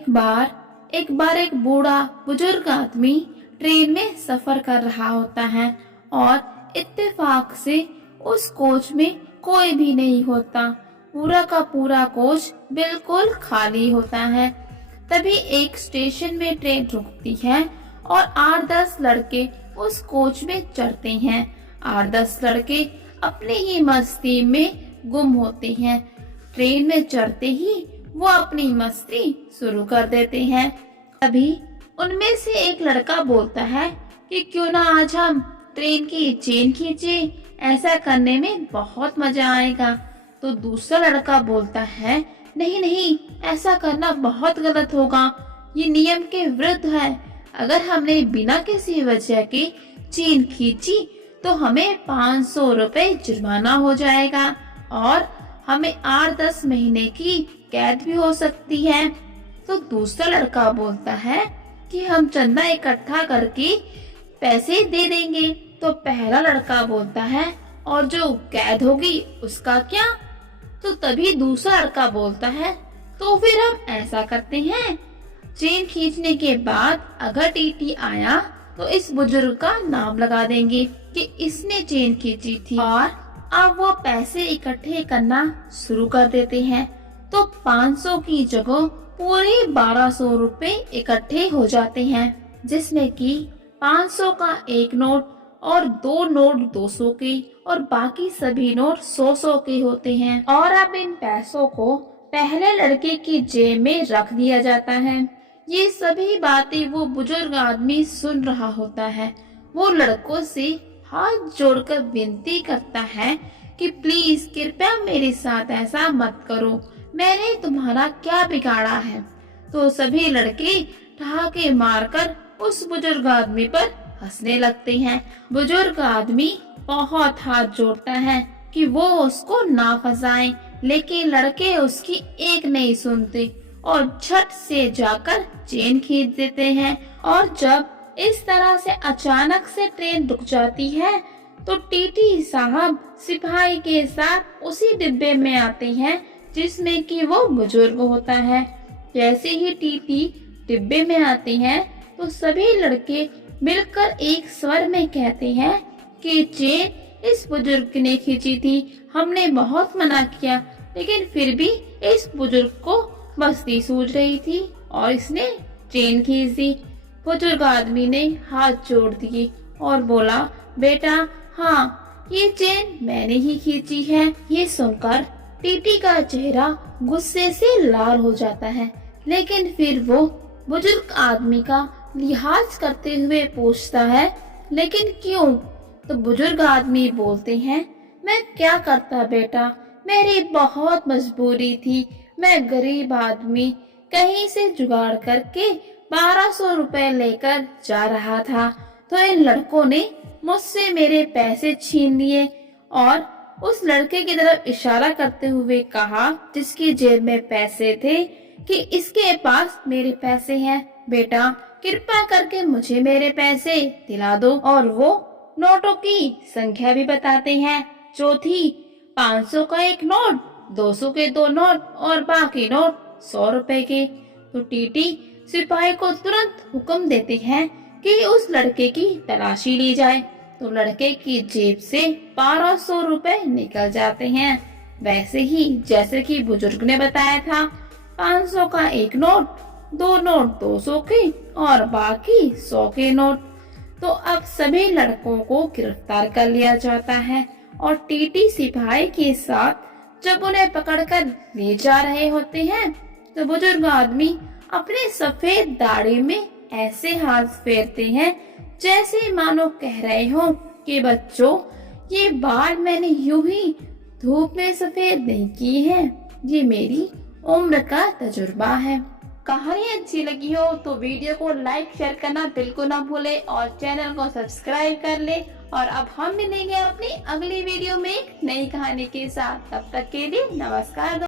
एक बार एक बूढ़ा बुजुर्ग आदमी ट्रेन में सफर कर रहा होता है और इत्तेफाक से उस कोच में कोई भी नहीं होता। पूरा का पूरा कोच बिल्कुल खाली होता है। तभी एक स्टेशन में ट्रेन रुकती है और 8-10 लड़के उस कोच में चढ़ते हैं। 8-10 लड़के अपनी ही मस्ती में गुम होते हैं। ट्रेन में चढ़ते ही वो अपनी मस्ती शुरू कर देते हैं। तभी उनमें से एक लड़का बोलता है कि क्यों ना आज हम ट्रेन की चेन खींचे, ऐसा करने में बहुत मजा आएगा। तो दूसरा लड़का बोलता है नहीं नहीं, ऐसा करना बहुत गलत होगा, ये नियम के विरुद्ध है। अगर हमने बिना किसी वजह के चेन खींची तो हमें 500 रुपए जुर्माना हो जाएगा और हमें 8-10 महीने की कैद भी हो सकती है। तो दूसरा लड़का बोलता है कि हम चंदा इकट्ठा करके पैसे दे देंगे। तो पहला लड़का बोलता है और जो कैद होगी उसका क्या? तो तभी दूसरा लड़का बोलता है तो फिर हम ऐसा करते हैं, चेन खींचने के बाद अगर टीटी आया तो इस बुजुर्ग का नाम लगा देंगे कि इसने चेन खींची थी और अब वो पैसे इकट्ठे करना शुरू कर देते हैं। तो 500 की जगह पूरे 1200 रुपए इकट्ठे हो जाते हैं, जिसमें कि 500 का एक नोट और 2 नोट 200 के और बाकी सभी नोट 100-100 के होते हैं। और अब इन पैसों को पहले लड़के की जेब में रख दिया जाता है। ये सभी बातें वो बुजुर्ग आदमी सुन रहा होता है। वो लड़कों से हाथ जोड़कर विनती करता है कि प्लीज कृपया मेरे साथ ऐसा मत करो, मैंने तुम्हारा क्या बिगाड़ा है। तो सभी लड़के ठहाके मारकर उस बुजुर्ग आदमी पर हंसने लगते हैं। बुजुर्ग आदमी बहुत हाथ जोड़ता है कि वो उसको ना फंसाए, लेकिन लड़के उसकी एक नहीं सुनते और झट से जाकर चेन खींच देते हैं। और जब इस तरह से अचानक से ट्रेन रुक जाती है तो टीटी साहब सिपाही के साथ उसी डिब्बे में आते हैं जिसमें कि वो बुजुर्ग होता है। जैसे ही टीटी डिब्बे में आते हैं तो सभी लड़के मिलकर एक स्वर में कहते हैं कि चेन इस बुजुर्ग ने खींची थी, हमने बहुत मना किया लेकिन फिर भी इस बुजुर्ग को मस्ती सूझ रही थी और इसने चेन खींच दी। बुजुर्ग आदमी ने हाथ जोड़ दिए और बोला बेटा हाँ, ये चेन मैंने ही खींची है। ये सुनकर टीटी का चेहरा गुस्से से लाल हो जाता है, लेकिन फिर वो बुजुर्ग आदमी का लिहाज करते हुए पूछता है लेकिन क्यों? तो बुजुर्ग आदमी बोलते हैं मैं क्या करता बेटा, मेरी बहुत मजबूरी थी, मैं गरीब आदमी कहीं से जुगाड़ करके 1200 रुपए लेकर जा रहा था तो इन लड़कों ने मुझसे मेरे पैसे छीन लिए। और उस लड़के की तरफ इशारा करते हुए कहा जिसकी जेब में पैसे थे कि इसके पास मेरे पैसे हैं, बेटा कृपया करके मुझे मेरे पैसे दिला दो। और वो नोटों की संख्या भी बताते हैं जो थी 500 का एक नोट, 200 के 2 नोट और बाकी नोट 100 रुपए के। तो टीटी सिपाही को तुरंत हुक्म देते हैं कि उस लड़के की तलाशी ली जाए। तो लड़के की जेब से 1200 रुपए निकल जाते हैं, वैसे ही जैसे कि बुजुर्ग ने बताया था। 500 का एक नोट, 2 नोट 200 के और बाकी 100 के नोट। तो अब सभी लड़कों को गिरफ्तार कर लिया जाता है और टीटी सिपाही के साथ जब उन्हें पकड़कर ले जा रहे होते हैं तो बुजुर्ग आदमी अपने सफेद दाढ़ी में ऐसे हाथ फेरते हैं जैसे मानो कह रहे हो कि बच्चों ये बाल मैंने यूं ही धूप में सफेद नहीं की है, ये मेरी उम्र का तजुर्बा है। कहानी अच्छी लगी हो तो वीडियो को लाइक शेयर करना बिल्कुल ना भूले और चैनल को सब्सक्राइब कर ले। और अब हम मिलेंगे अपनी अगली वीडियो में एक नई कहानी के साथ, तब तक के लिए नमस्कार।